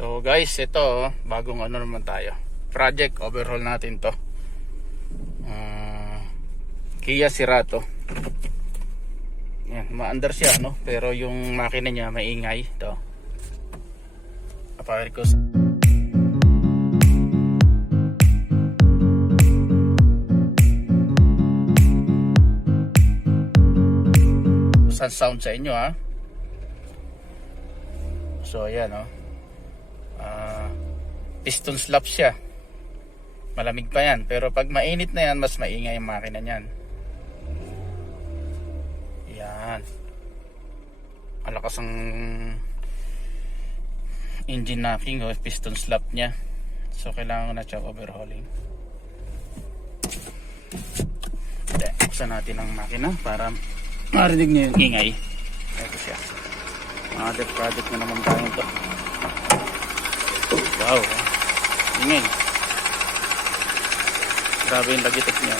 So guys, ito bagong ano naman tayo. Project overhaul natin to. Kia Cerato. Yan, maandar siya no, pero yung makina niya maingay to. Papakita ko sa sound sa inyo ha. So ayan oh. Piston slap siya. Malamig pa yan, pero pag mainit na yan mas maingay yung makina niyan. Yan. Malakas ang engine knocking o piston slap niya. So kailangan ko na siya overhauling. Buksan natin ang makina para marinig niyo yung ingay. Ito siya. Other project na naman tayo ito. Wow. Ingay. Grabe yung lagitik niya.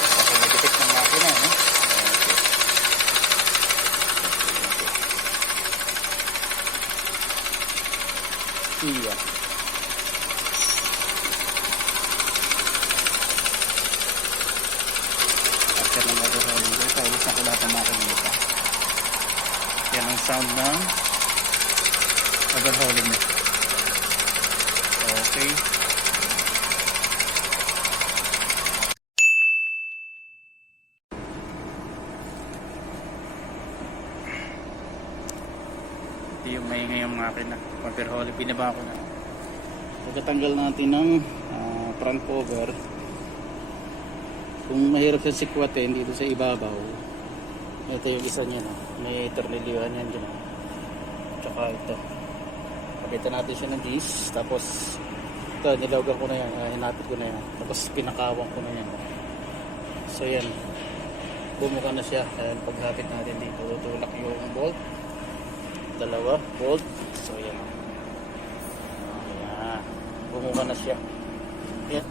Kasi lagitik ng makina eh. Iya. After ng overhauling dito, ulis na ko lahat ng makina dito. Yan ang sound ng overhauling niya. Okay. Ito yung maingay yung makina. Overhauling, binaba ko na. Pagkatanggal natin ng front cover, kung mahirap sa sikwatin dito sa ibabaw, ito yung isa niya, no? May tornilyohan yan dyan. Tsaka ito. Kapitan natin siya ng disc. Tapos ito, nilogan ko na yan. Hinapit ko na yan. Tapos pinakawang ko na yan. So yan. Bumuka na siya. Ayan, paghapit natin dito, tutulak yung bolt. Dalawa, bolt. So yan. Ayan. Bumuka na siya. Yan.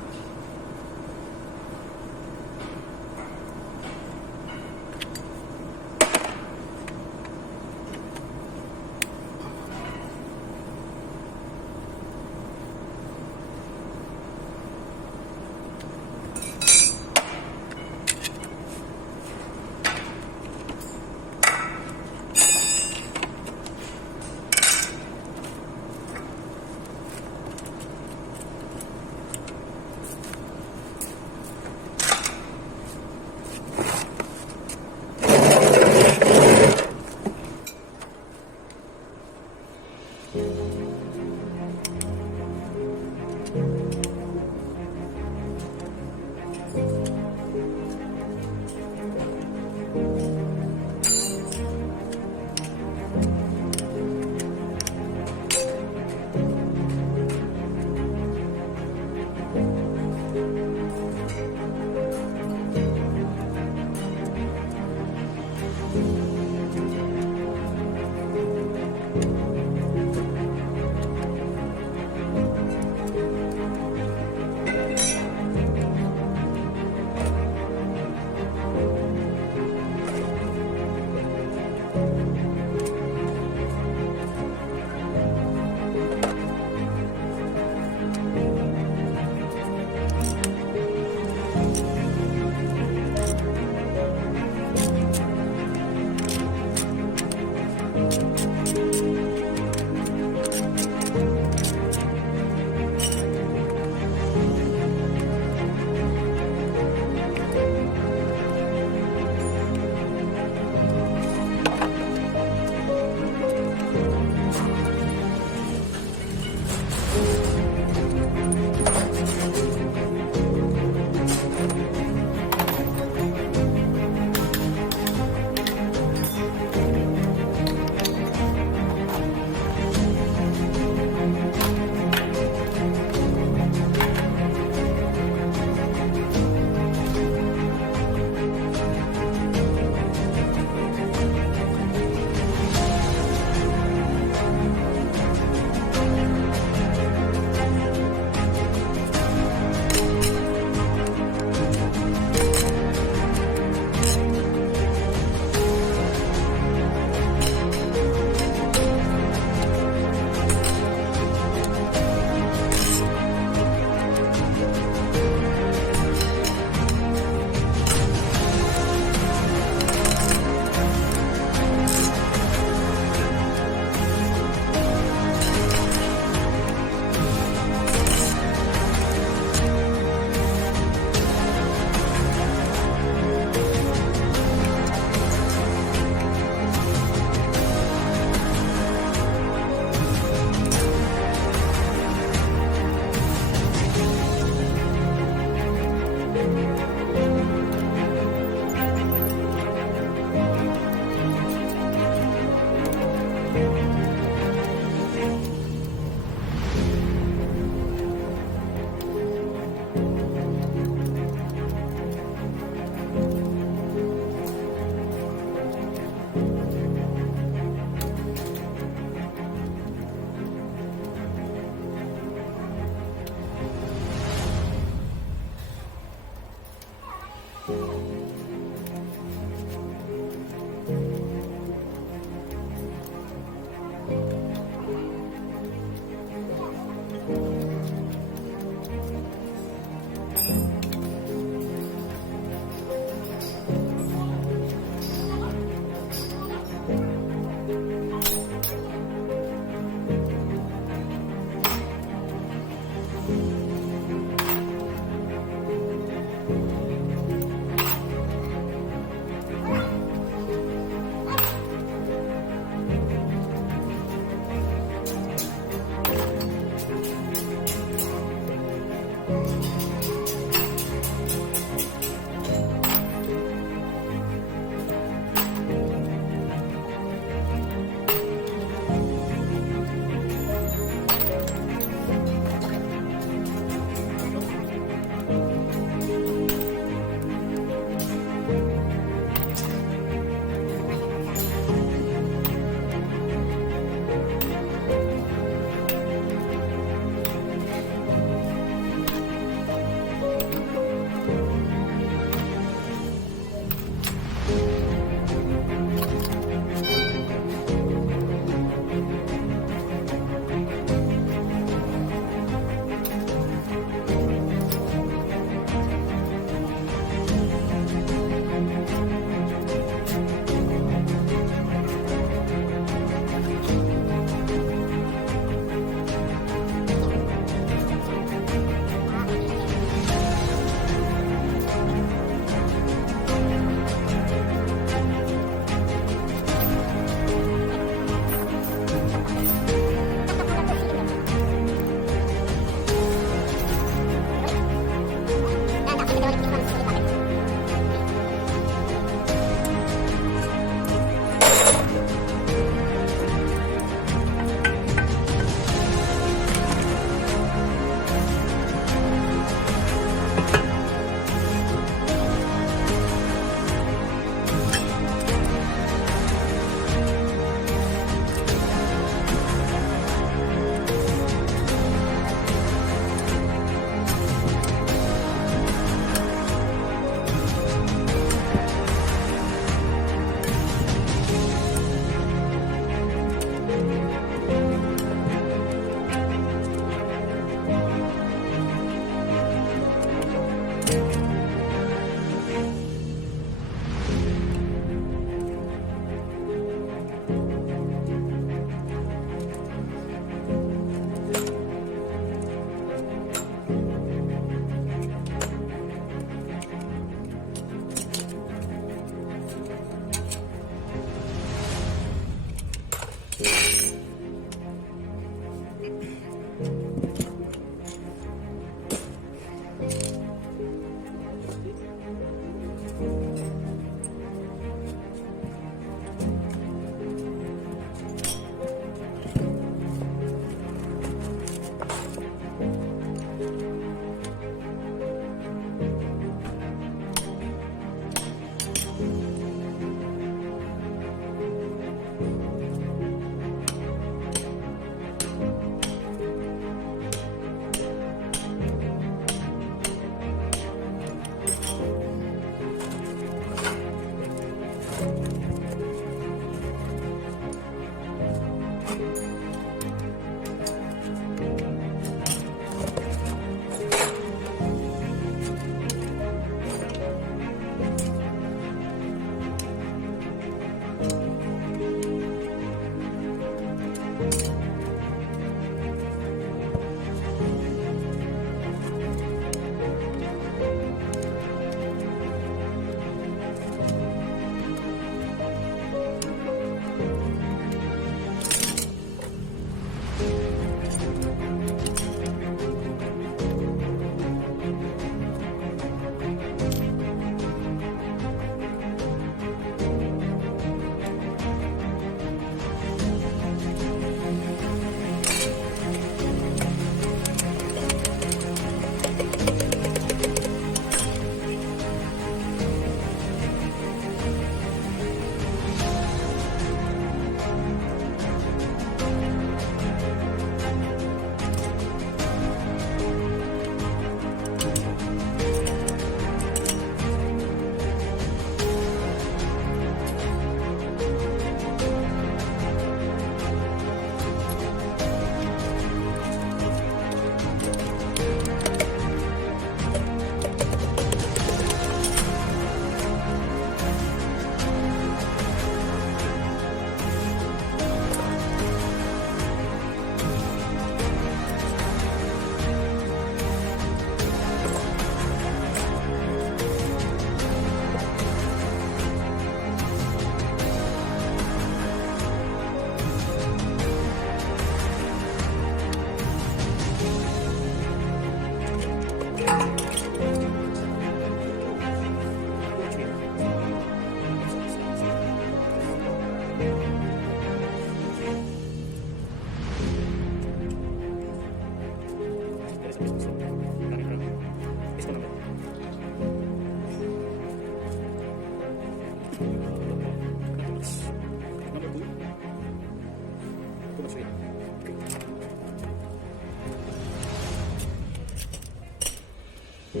Same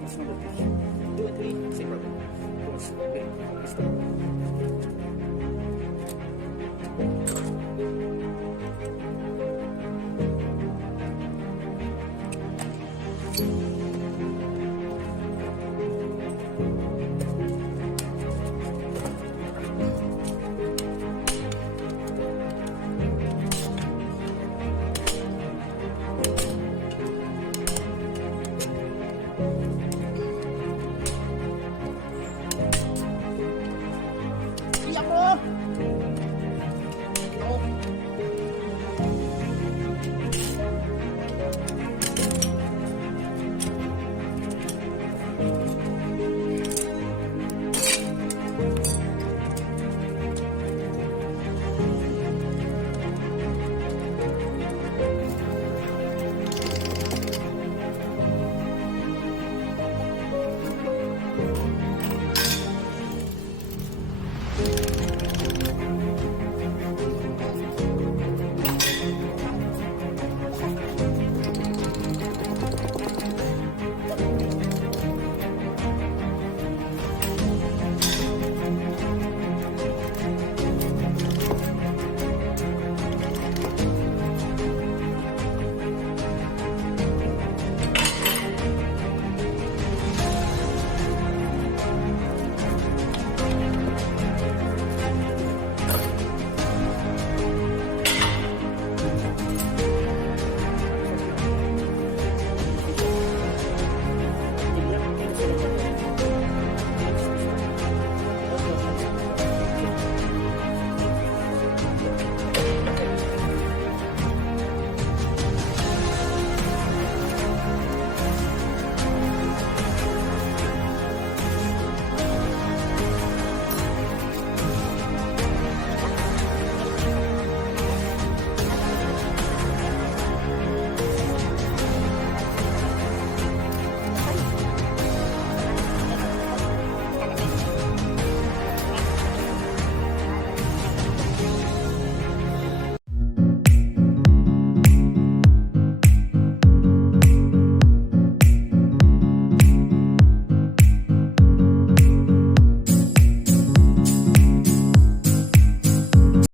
pass number 3. 2 and 3, same problem. Pause. Okay, stop. Iyak mo! Ako.